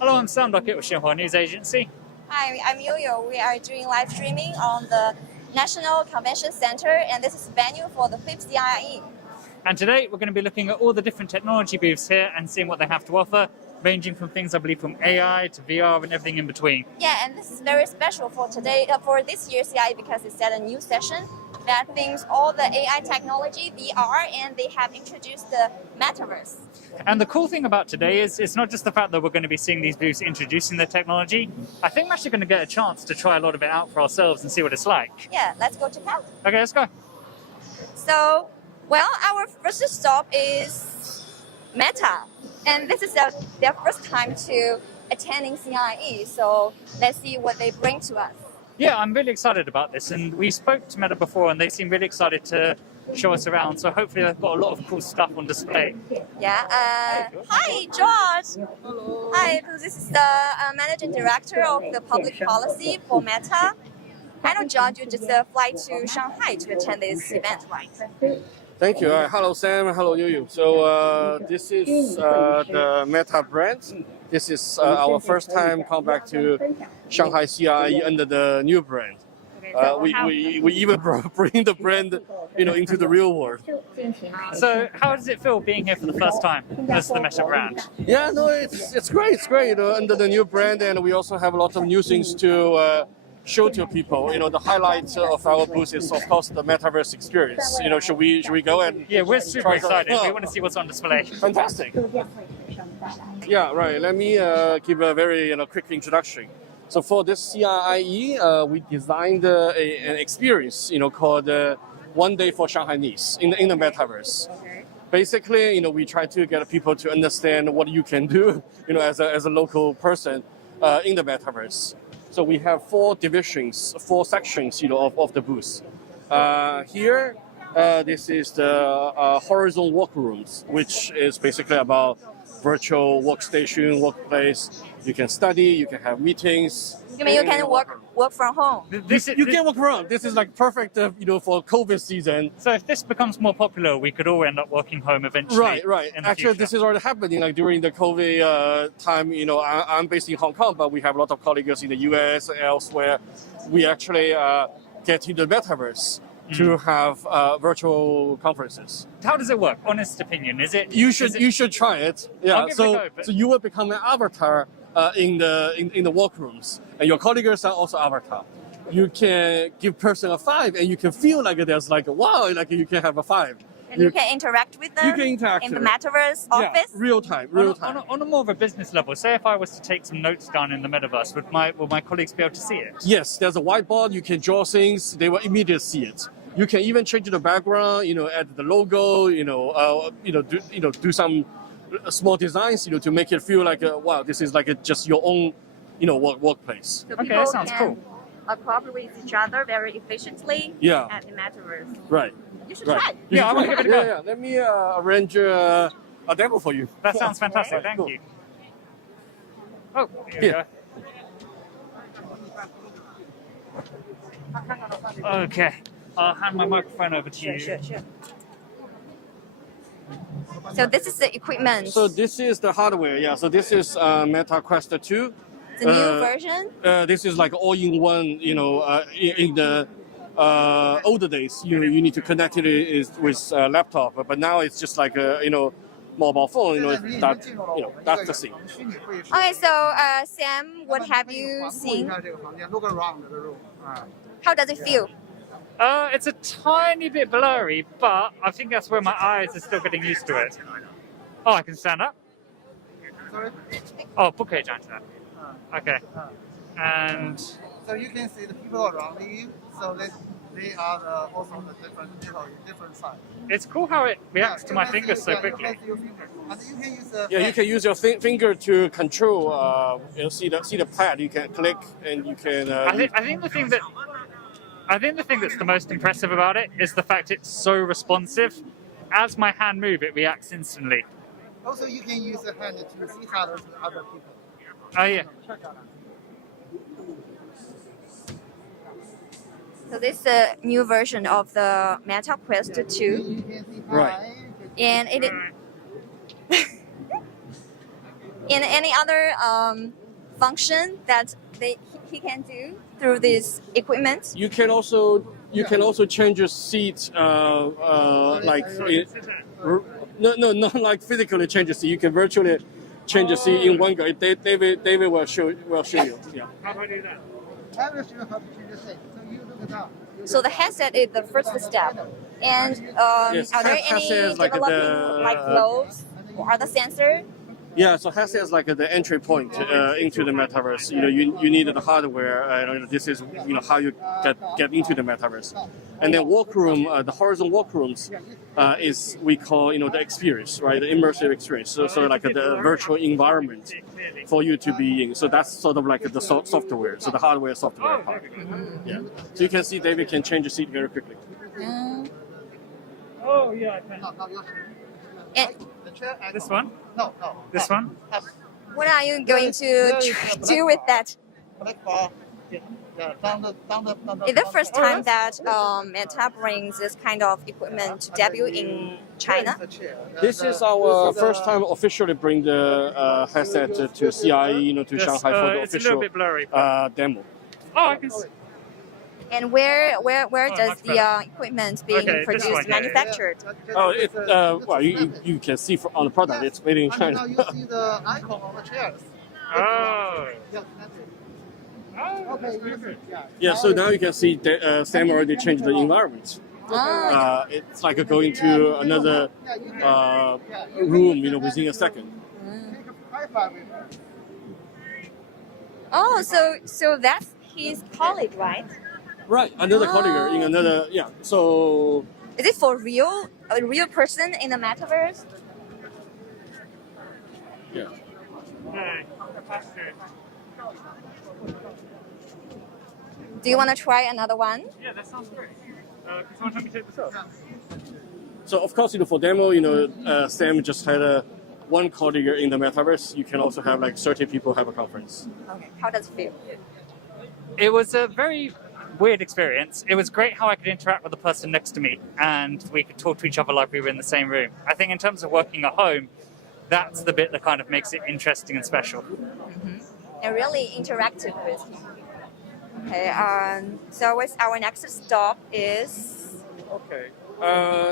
Hello, I'm Sam Duckett with Xinhua News Agency. Hi, I'm Yo-Yo. We are doing live streaming on the National Convention Center, and this is venue for the 5th CIIE. And today we're going to be looking at all the different technology booths here and seeing what they have to offer, ranging from things I believe from AI to VR and everything in between. Yeah, and this is very special for today, for this year's CIIE because it's at a new session that thinks all the AI technology, VR, and they have introduced the Metaverse. And the cool thing about today is it's not just the fact that we're going to be seeing these booths introducing the technology. I think we're actually going to get a chance to try a lot of it out for ourselves and see what it's like. Yeah, let's go check out. Okay, let's go. So, well, our first stop is Meta, and this is their first time to attending CIIE, so let's see what they bring to us. Yeah, I'm really excited about this, and we spoke to Meta before and they seem really excited to show us around, so hopefully they've got a lot of cool stuff on display. Yeah, hi George! Hello. Hi, this is the Managing Director of the Public Policy for Meta. I know George, you just fly to Shanghai to attend this event, right? Thank you. Hello, Sam. Hello, Yu. So this is the Meta brand. This is our first time come back to Shanghai CIIE under the new brand. We even bring the brand, into the real world. So how does it feel being here for the first time as the Meta brand? Yeah, no, it's great. It's great. Under the new brand, and we also have a lot of new things to show to people. The highlight of our booth is, of course, the Metaverse experience. Should we go and? Yeah, we're super excited. We want to see what's on display. Fantastic. Yeah, right. Let me give a very quick introduction. So for this CIIE, we designed an experience, called One Day for Shanghainese in the Metaverse. Okay. Basically, we try to get people to understand what you can do, as a local person in the Metaverse. So we have four sections, of the booth. Here, this is the horizon workrooms, which is basically about virtual workstation, workplace. You can study, you can have meetings. You mean you can work from home? You can work around. This is like perfect, for COVID season. So if this becomes more popular, we could all end up working home eventually. Right. Actually, this is already happening. Like during the COVID time, I'm based in Hong Kong, but we have a lot of colleagues in the US and elsewhere. We actually get into the Metaverse to have virtual conferences. How does it work? Honest opinion, is it? You should try it. Yeah. So you will become an avatar in the workrooms, and your colleagues are also avatar. You can give person a 5, and you can feel like there's like wow, like you can have a 5. And you can interact with them. You can interact in the Metaverse office. Real time. On a more of a business level, say if I was to take some notes down in the Metaverse, will my colleagues be able to see it? Yes, there's a whiteboard. You can draw things. They will immediately see it. You can even change the background. Add the logo. Do some small designs. To make it feel like wow, this is like just your own, workplace. So Okay, that sounds cool. Cooperate with each other very efficiently at the Metaverse. Right. You should try. Yeah, I want to give it a go. Yeah. Let me arrange a demo for you. That sounds fantastic. Thank you. Oh, here we go. Okay, I'll hand my microphone over to you. Sure. So this is the equipment. So this is the hardware. Yeah. So this is Meta Quest 2. The new version. This is like all-in-one. In the older days, you need to connect it with laptop, but now it's just like mobile phone. That's the thing. Okay, so Sam, what have you seen? How does it feel? It's a tiny bit blurry, but I think that's where my eyes are still getting used to it. Oh, I can stand up? Sorry? Oh, 不可以站起来. Okay. And so you can see the people around you. So they are also the different size. It's cool how it reacts to my fingers so quickly. And you can use you can use your finger to control. See the pad. You can click and you can. I think the thing that's the most impressive about it is the fact it's so responsive. As my hand moves, it reacts instantly. Also, you can use the hand to see colors with other people. Oh yeah. So this is a new version of the Meta Quest 2. Right. And it And any other function that he can do through this equipment? You can also change your seat, like not like physically change your seat. You can virtually change your seat in one go. David will show you. Yeah. How do I do that? I will show you how to change the seat. So you look it up. So the headset is the first step. And Yes, are there headset any is like developing like globes or other sensor? Yeah, so headset is like the entry point into the metaverse. You need the hardware. This is how you get into the metaverse. And then workroom, the horizon workrooms is we call the experience, right? The immersive experience. So like the virtual environment for you to be in. So that's sort of like the software. So the hardware software part. Yeah. So you can see David can change the seat very quickly. Oh, yeah, I can. No, you're And the chair. This one? No. This one? what are you going to do with that? Black bar. Yeah, down the. It's the first time that Meta brings this kind of equipment to debut in China. This is our first time officially bring the headset to CIIE, to Yes, Shanghai for the it's a little official bit blurry. demo. Oh, I can see. And where does much the better. equiment being Okay, this produced, one, yeah. manufactured? Oh, well, you can see on the product it's made in Now China. you see the icon on the chairs. Oh. Yeah, that's it. Oh, Okay, you see. Yeah. Yeah, so now you can see that Sam already changed the environment. Oh, It's like going to another room, within a second. Take a high five with her. oh, so that's his colleague, right? Right, another colleague in another, yeah. So Is it for a real person in the metaverse? yeah. Hey, Do you want to try another one? yeah, that sounds great. Can someone help me take this off? So of course, for demo, Sam just had one colleague in the metaverse. You can also have like 30 people have a conference. Okay, how does it feel? It was a very weird experience. It was great how I could interact with the person next to me and we could talk to each other like we were in the same room. I think in terms of working at home, that's the bit that kind of makes it interesting and special. And really interactive with him. Okay, so what's our next stop is Okay.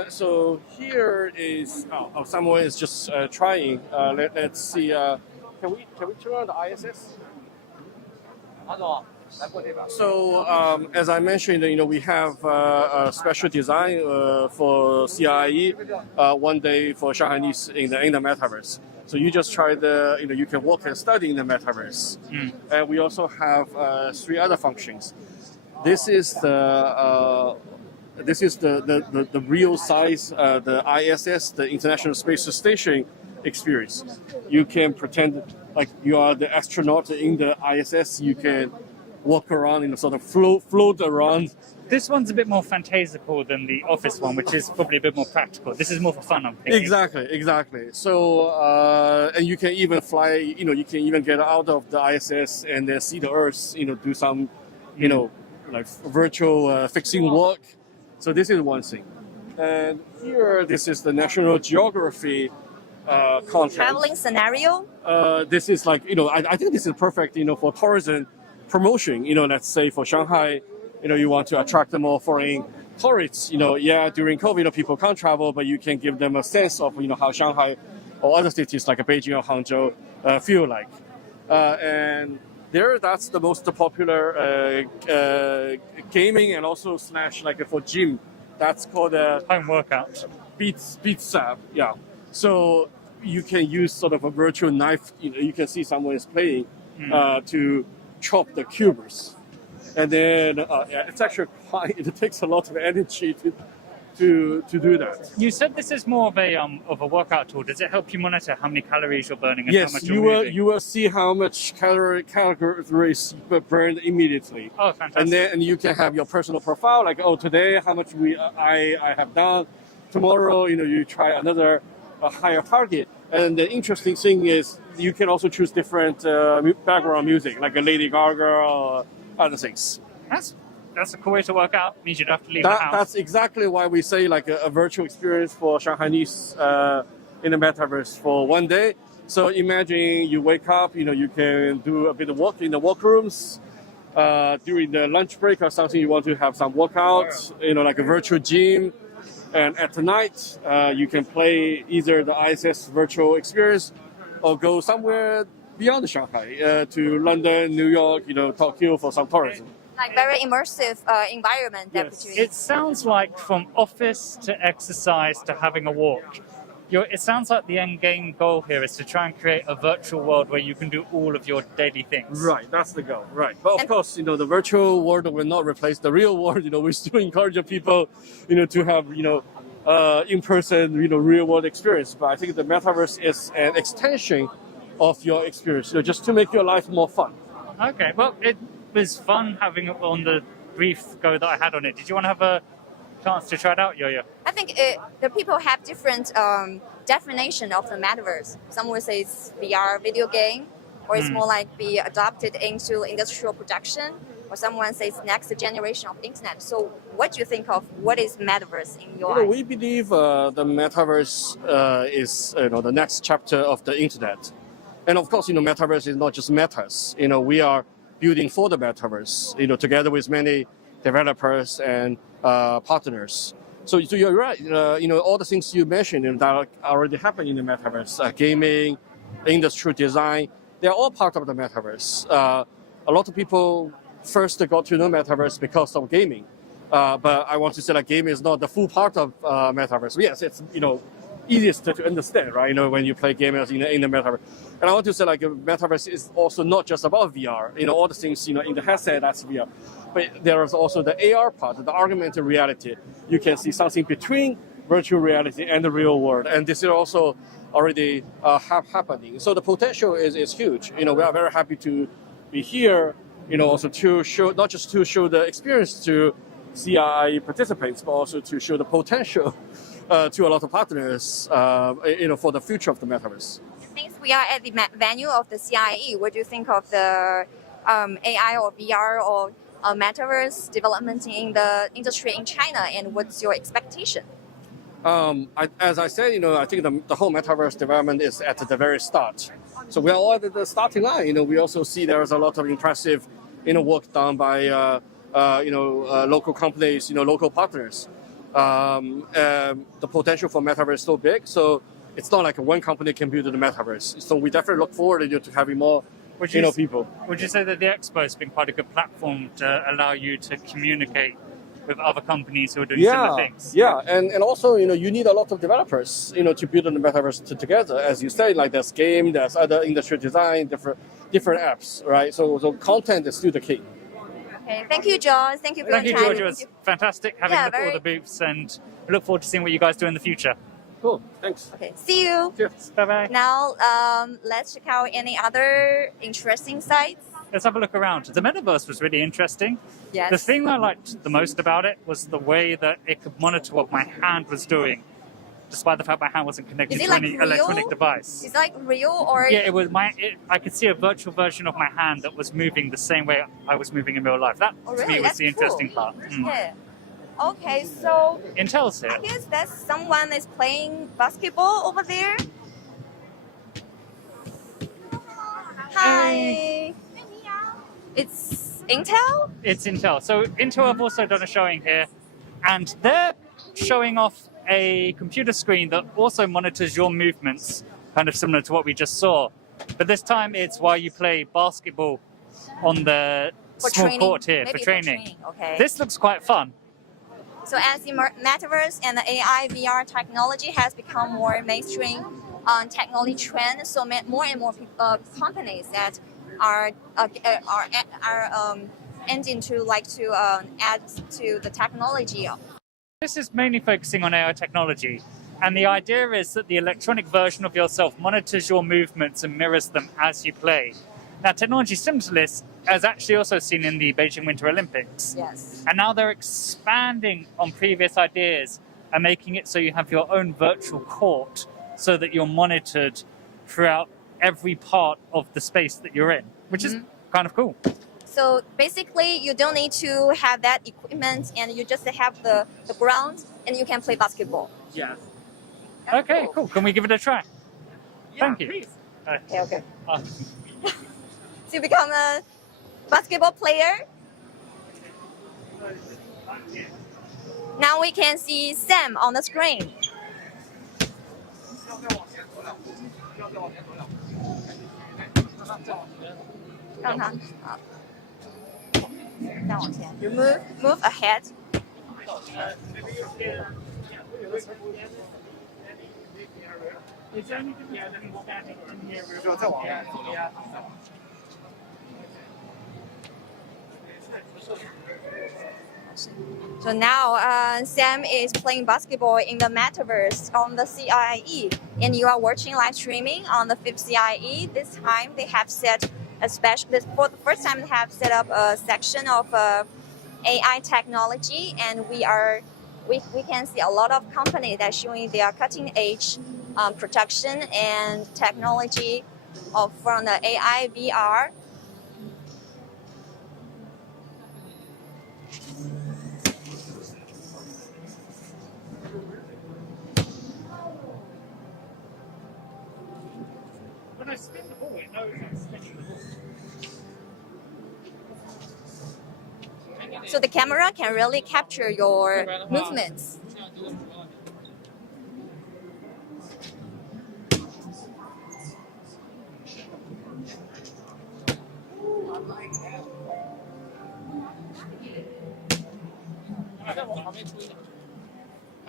So here is someone is just trying. Let's see. Can we turn on the ISS? So as I mentioned, we have a special design for CIIE, one day for Shanghainese in the metaverse. So you just try you can walk and study in the metaverse. And we also have 3 other functions. This is the real size, the ISS, the International Space Station experience. You can pretend like you are the astronaut in the ISS. You can walk around and sort of float around. This one's a bit more fantastical than the office one, which is probably a bit more practical. This is more for fun, I'm thinking. Exactly. So, and you can even fly, you can even get out of the ISS and then see the Earth, do some, like virtual fixing work. So this is one thing. And here, this is the National Geography content. traveling scenario. This is like, I think this is perfect, for tourism promotion. Let's say for Shanghai, you want to attract more foreign tourists. During COVID, people can't travel, but you can give them a sense of, how Shanghai or other cities like Beijing or Hangzhou feel like. And that's the most popular gaming and also / like for gym. That's called a Home workout. Beats app. Yeah. So you can use sort of a virtual knife. You can see someone is playing to chop the cubes, and then it's actually quite. It takes a lot of energy to do that. You said this is more of a workout tool. Does it help you monitor how many calories you're burning and how Yes, much you you're will. moving? You will see how much calories burned immediately. Oh, fantastic. And you can have your personal profile, like today how much I have done. Tomorrow, you try another higher target. And the interesting thing is you can also choose different background music, like a Lady Gaga or other things. That's a cool way to work out. Means you don't have to leave the house. That's exactly why we say like a virtual experience for Shanghainese in the metaverse for one day. So imagine you wake up, you can do a bit of walk in the workrooms. During the lunch break or something, you want to have some workouts, like a virtual gym. And at night, you can play either the ISS virtual experience or go somewhere beyond Shanghai to London, New York, Tokyo for some tourism. Like very immersive environment. Yes. It sounds like from office to exercise to having a walk. It sounds like the end game goal here is to try and create a virtual world where you can do all of your daily things. Right, that's the goal. Right, but of course, the virtual world will not replace the real world. We still encourage people, to have, in-person, real world experience. But I think the metaverse is an extension of your experience, just to make your life more fun. Okay, well, it was fun having it on the brief go that I had on it. Did you want to have a chance to try it out, Yo-Yo? I think the people have different definition of the metaverse. Some would say it's VR video game, or it's more like be adopted into industrial production, or someone says next generation of internet. So what do you think of what is metaverse in your eyes? We believe the metaverse is the next chapter of the internet. And of course, metaverse is not just metas. We are building for the metaverse, together with many developers and partners. So you're right. All the things you mentioned that already happen in the metaverse, gaming, industrial design, they're all part of the metaverse. A lot of people first got to know metaverse because of gaming, but I want to say that gaming is not the full part of metaverse. Yes, it's easiest to understand, right? When you play games in the metaverse. And I want to say metaverse is also not just about VR. All the things in the headset, that's VR. But there is also the AR part, the augmented reality. You can see something between virtual reality and the real world. And this is also already happening. So the potential is huge. We are very happy to be here, also to show, not just to show the experience to CIIE participants, but also to show the potential to a lot of partners, for the future of the metaverse. Since we are at the venue of the CIIE, what do you think of the AI or VR or metaverse development in the industry in China, and what's your expectation? As I said, I think the whole metaverse development is at the very start. So we are all at the starting line. We also see there is a lot of impressive, work done by, local companies, local partners. The potential for metaverse is so big, so it's not like one company can build the metaverse. So we definitely look forward to having more, people. Would you say that the expo has been quite a good platform to allow you to communicate with other companies who are doing similar things? Yeah, and also, you need a lot of developers, to build the metaverse together. As you say, like there's game, there's other industrial design, different apps, right? So content is still the key. Okay, thank you, George. Thank you for Thank you, your time. George. It was fantastic having a look at all the booths, and I look forward to seeing what you guys do in the future. Cool, thanks. Okay, see you. Cheers. Bye-bye. Now, let's check out any other interesting sites. Let's have a look around. The Metaverse was really interesting. Yes. The thing I liked the most about it was the way that it could monitor what my hand was doing, despite the fact my hand wasn't connected to any electronic device. Is it like real or? Yeah, it was I could see a virtual version of my hand that was moving the same way I was moving in real life. That to me was the interesting part. Yeah. Okay, so Intel's here. I guess that someone is playing basketball over there. Hi. It's Intel? It's Intel. So Intel have also done a showing here, and they're showing off a computer screen that also monitors your movements, kind of similar to what we just saw. But this time it's while you play basketball on the small court here for training. Okay. This looks quite fun. So as the metaverse and the AI VR technology has become more mainstream technology trend, so more and more companies that are ending to add to the technology. This is mainly focusing on AI technology, and the idea is that the electronic version of yourself monitors your movements and mirrors them as you play. Now, technology similar to this is actually also seen in the Beijing Winter Olympics. Yes. And now they're expanding on previous ideas and making it so you have your own virtual court so that you're monitored throughout every part of the space that you're in, which is kind of cool. So basically, you don't need to have that equipment, and you just have the ground, and you can play basketball. Yeah. That's Okay, cool. Can we give it a try? Yeah, Thank you. please. Okay. Uh, To become a basketball player. Now we can see Sam on the screen. 让他啊，再往前。You move ahead. 就再往。So now Sam is playing basketball in the Metaverse on the CIIE, and you are watching live streaming on the 5th CIIE. This time they have set a special. For the first time, they have set up a section of AI technology, and we can see a lot of companies that are showing their cutting edge production and technology from the AI VR. When I spin the ball, it knows I'm spinning the ball. So the camera can really capture your movements.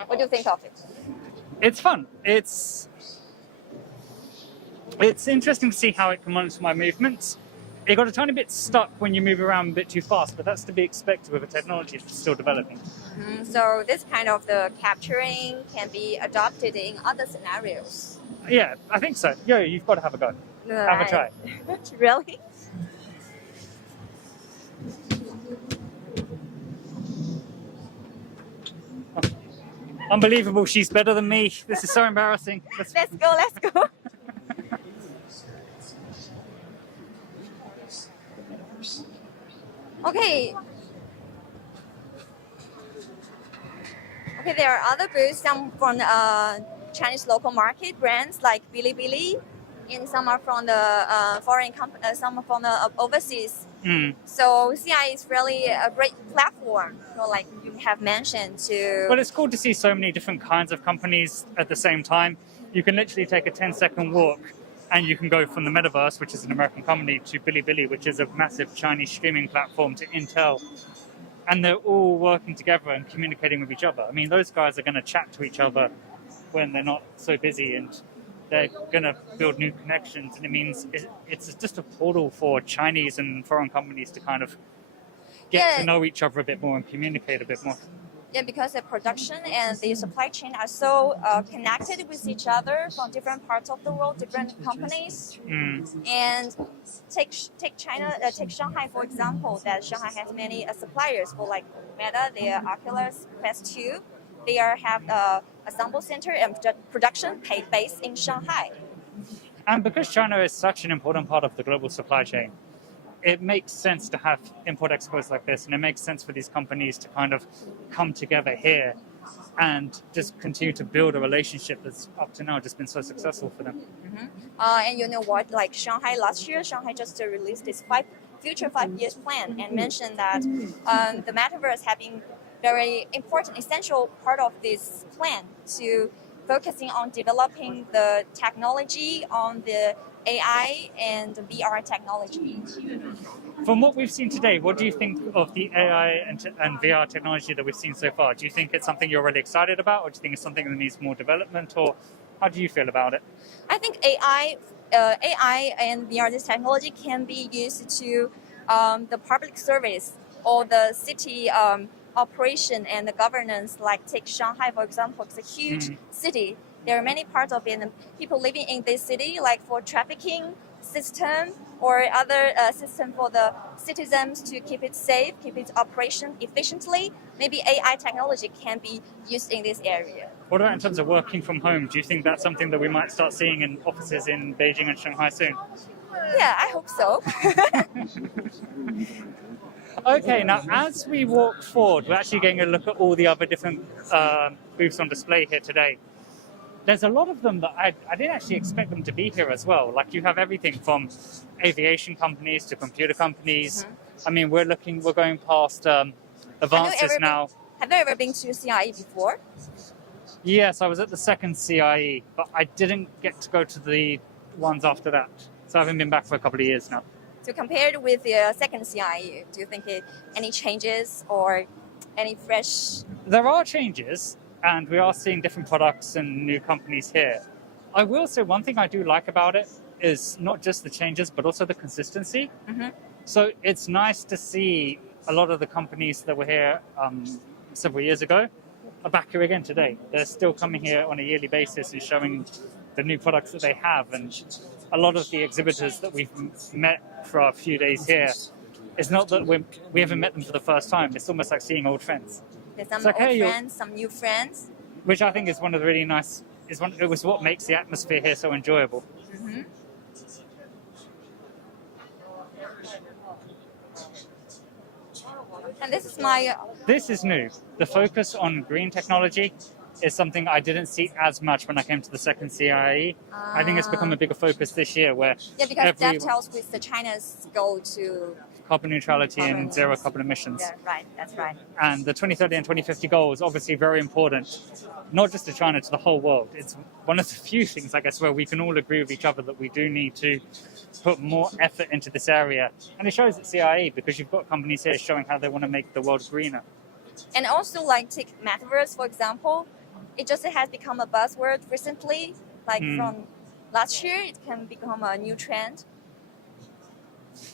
What do you think of it? It's fun. It's interesting to see how it can monitor my movements. It got a tiny bit stuck when you move around a bit too fast, but that's to be expected with a technology that's still developing. So this kind of the capturing can be adopted in other scenarios. Yeah, I think so. Yo, you've got to have a go. Have a try. Really? Unbelievable, she's better than me. This is so embarrassing. Let's go. Okay, there are other booths, some from Chinese local market brands like Bilibili, and some are from the some are from the overseas. So CIIE is really a great platform, like you have mentioned. Well, it's cool to see so many different kinds of companies at the same time. You can literally take a 10-second walk and you can go from the Metaverse, which is an American company, to Bilibili, which is a massive Chinese streaming platform, to Intel. And they're all working together and communicating with each other. I mean, those guys are going to chat to each other when they're not so busy, and they're going to build new connections. And it means it's just a portal for Chinese and foreign companies to kind of get to know each other a bit more and communicate a bit more. Yeah, because the production and the supply chain are so connected with each other from different parts of the world, different companies. And take Shanghai for example. That Shanghai has many suppliers for like Meta, their Oculus Quest 2. They have assemble center and production based in Shanghai. And because China is such an important part of the global supply chain, it makes sense to have import expos like this, and it makes sense for these companies to kind of come together here and just continue to build a relationship that's up to now just been so successful for them. And you know what? Like last year, Shanghai just released its future 5 years plan and mentioned that the Metaverse having very important, essential part of this plan to focusing on developing the technology on the AI and VR technology. From what we've seen today, what do you think of the AI and VR technology that we've seen so far? Do you think it's something you're really excited about, or do you think it's something that needs more development, or how do you feel about it? I think AI and VR, this technology can be used to the public service or the city operation and the governance. Like take Shanghai, for example. It's a huge city. There are many parts of it, and people living in this city, like for trafficking system or other system for the citizens to keep it safe, keep its operation efficiently. Maybe AI technology can be used in this area. What about in terms of working from home? Do you think that's something that we might start seeing in offices in Beijing and Shanghai soon? Yeah, I hope so. Okay, now as we walk forward, we're actually getting a look at all the other different booths on display here today. there's a lot of them that I didn't actually expect them to be here as well. Like you have everything from aviation companies to computer companies. I mean, we're going past advances now. Have you ever been to CIIE before? Yes, I was at the second CIE, but I didn't get to go to the ones after that. So I haven't been back for a couple of years now. So compared with the second CIE, do you think any changes or any fresh? There are changes, and we are seeing different products and new companies here. I will say one thing I do like about it is not just the changes, but also the consistency. So it's nice to see a lot of the companies that were here several years ago are back here again today. They're still coming here on a yearly basis and showing the new products that they have. And a lot of the exhibitors that we've met for a few days here, it's not that we haven't met them for the first time. It's almost like seeing old friends. There's some old friends, some new friends. Which I think is one of the really nice, it was what makes the atmosphere here so enjoyable. And this is new. The focus on green technology is something I didn't see as much when I came to the second CIE. I think it's become a bigger focus this year where because that tells with the China's goal to carbon neutrality and zero carbon emissions. Yeah, right, that's right. And the 2030 and 2050 goal is obviously very important, not just to China, to the whole world. It's one of the few things, I guess, where we can all agree with each other that we do need to put more effort into this area. And it shows at CIE because you've got companies here showing how they want to make the world greener. And also, like, take Metaverse, for example, it just has become a buzzword recently. Like from last year, it can become a new trend.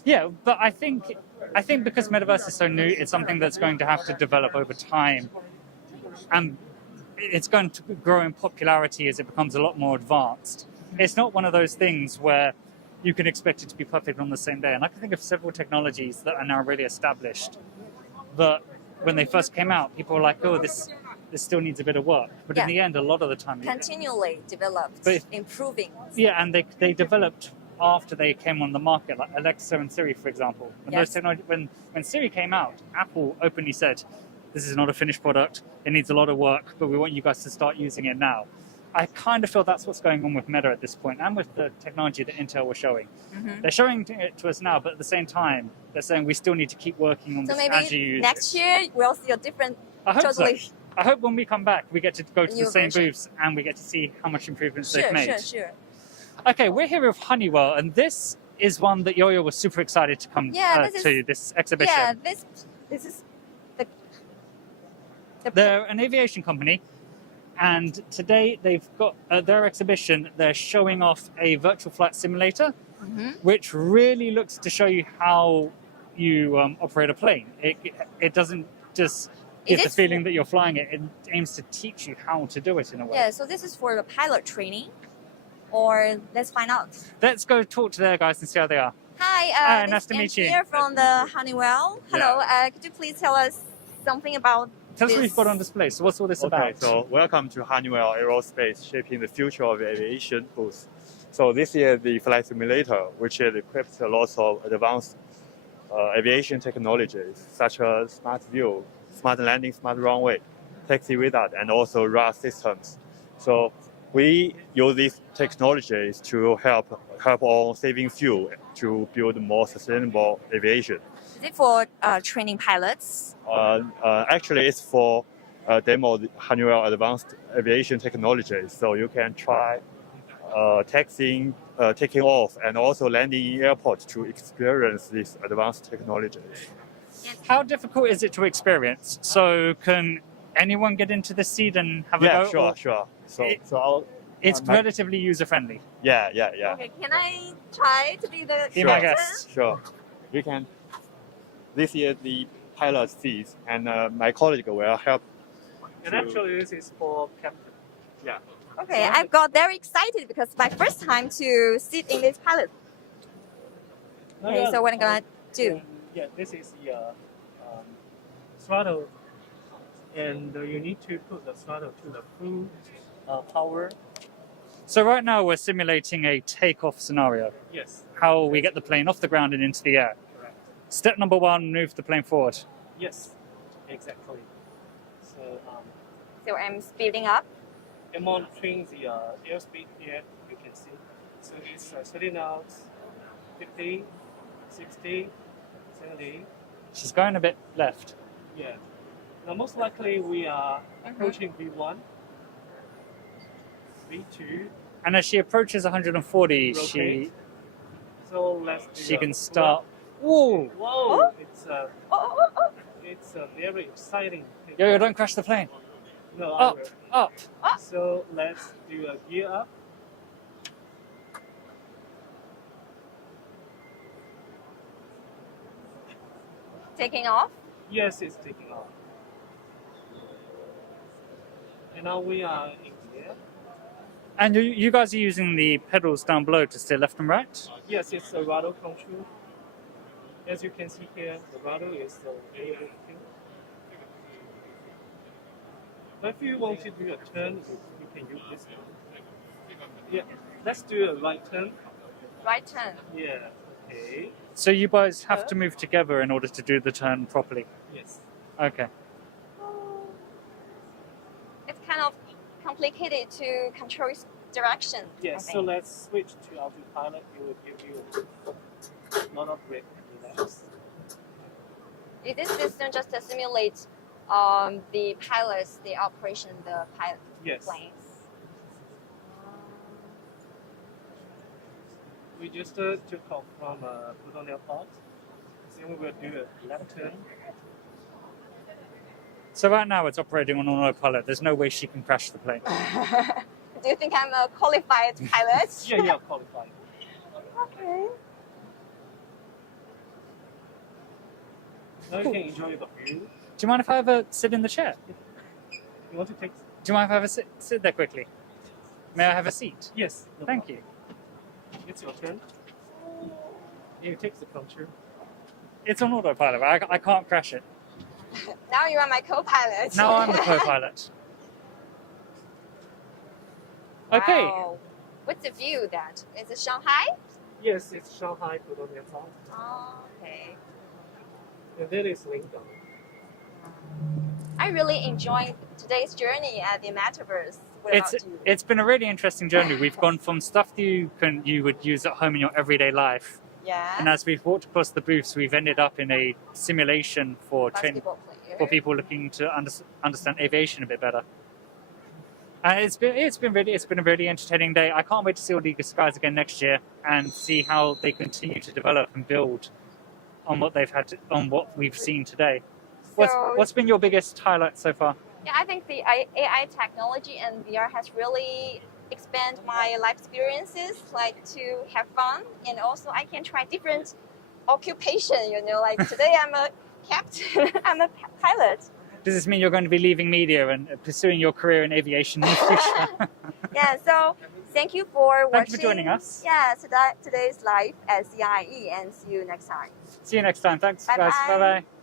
Yeah, but I think because Metaverse is so new, it's something that's going to have to develop over time. And it's going to grow in popularity as it becomes a lot more advanced. It's not one of those things where you can expect it to be perfect on the same day. And I can think of several technologies that are now really established that when they first came out, people were like, oh, this still needs a bit of work. But in the end, a lot of the time... Continually developed, improving. Yeah, and they developed after they came on the market, like Alexa and Siri, for example. And those technology, when Siri came out, Apple openly said, this is not a finished product, it needs a lot of work, but we want you guys to start using it now. I kind of feel that's what's going on with Meta at this point, and with the technology that Intel was showing. They're showing it to us now, but at the same time, they're saying we still need to keep working on this as you use next year we'll see a different... I hope so. I hope when we come back, we get to go to the same booths and we get to see how much improvements they've made. Sure. Okay, we're here with Honeywell, and this is one that Yo-Yo was super excited to come to this exhibition. Yeah, this is They're an aviation company, and today they've got their exhibition. They're showing off a virtual flight simulator, which really looks to show you how you operate a plane. It doesn't just give the feeling that you're flying it. It aims to teach you how to do it in a way. Yeah, so this is for the pilot training. Or let's find out. Let's go talk to their guys and see how they are. Hi, nice to meet you. Here from the Honeywell. Hello, could you please tell us something about Tell us what you've got on display. So what's all this about? So welcome to Honeywell Aerospace, shaping the future of aviation booth. So this is the flight simulator, which is equipped with lots of advanced aviation technologies, such as smart view, smart landing, smart runway, taxi wizard, and also radar systems. So we use these technologies to help on saving fuel to build more sustainable aviation. Is it for training pilots? Actually, it's for demo Honeywell advanced aviation technologies. So you can try taxiing, taking off, and also landing in airport to experience these advanced technologies. How difficult is it to experience? So can anyone get into the seat and have a go? Sure. It's relatively user-friendly. Yeah. Okay, can I try to be the Be my guest. Sure. You can. This is the pilot seat, and my colleague will help. And actually, this is for captain. Yeah. Okay, I've got very excited because it's my first time to sit in this pilot. Okay, so what I'm gonna do? Yeah, this is the throttle, and you need to put the throttle to the full power. So right now we're simulating a takeoff scenario. Yes. How we get the plane off the ground and into the air. Correct. Step number 1, move the plane forward. Yes, exactly. So So I'm speeding up. and monitoring the airspeed here, you can see. So it's 30 knots, 50, 60, 70. She's going a bit left. Yeah. Now most likely we are approaching V1, V2. And as she approaches 140, Rotate. So let's do she a can start. Whoa! Whoa! Oh. It's a very exciting thing. Yo, don't crash the plane. No, I Up, will. up. So let's do a gear up. Taking off. Yes, it's taking off. And now we are in gear. And you guys are using the pedals down below to steer left and right? Yes, it's a rudder control. As you can see here, the rudder is very thing. But if you want to do a turn, you can use this one. Yeah, let's do a right turn. Right turn. Yeah, okay. So you guys have to move together in order to do the turn properly. Yes. Okay. It's kind of complicated to control its direction. I Yes, so think. let's switch to autopilot. It will give you a lot of brake and relax. This system just to simulate the pilots, the operation, the pilot Yes. planes. We just took off from Pudong Airport. Then we will do a left turn. So right now it's operating on autopilot. There's no way she can crash the plane. Do you think I'm a qualified pilot? Yeah, qualified. Okay. Now you can enjoy the view. Do you mind if I ever sit in the chair? You want to take? Do you mind if I ever sit there quickly? May I have a seat? Yes. No Thank problem. you. It's your turn. You take the control. It's on autopilot. I can't crash it. Now you are my co-pilot. Now I'm the co-pilot. Okay. Wow. What's the view that? Is it Shanghai? Yes, it's Shanghai Pudong Airport. Oh, okay. And that is Lingang. I really enjoyed today's journey at the Metaverse. What about you? It's been a really interesting journey. We've gone from stuff that you would use at home in your everyday life, Yeah. and as we've walked across the booths, we've ended up in a simulation for training Basketball player. for people looking to understand aviation a bit better. And it's been a really entertaining day. I can't wait to see all these guys again next year and see how they continue to develop and build on what on what we've seen today. What's been your biggest highlight so far? Yeah, I think the AI technology and VR has really expanded my life experiences, like to have fun, and also I can try different occupation. Like today I'm a captain, I'm a pilot. Does this mean you're going to be leaving media and pursuing your career in aviation in the future? Yeah, so thank you for watching. Thank you for joining us. Yeah, today's live at CIIE, and see you next time. See you next time. Thanks, guys. Bye-bye. Bye bye.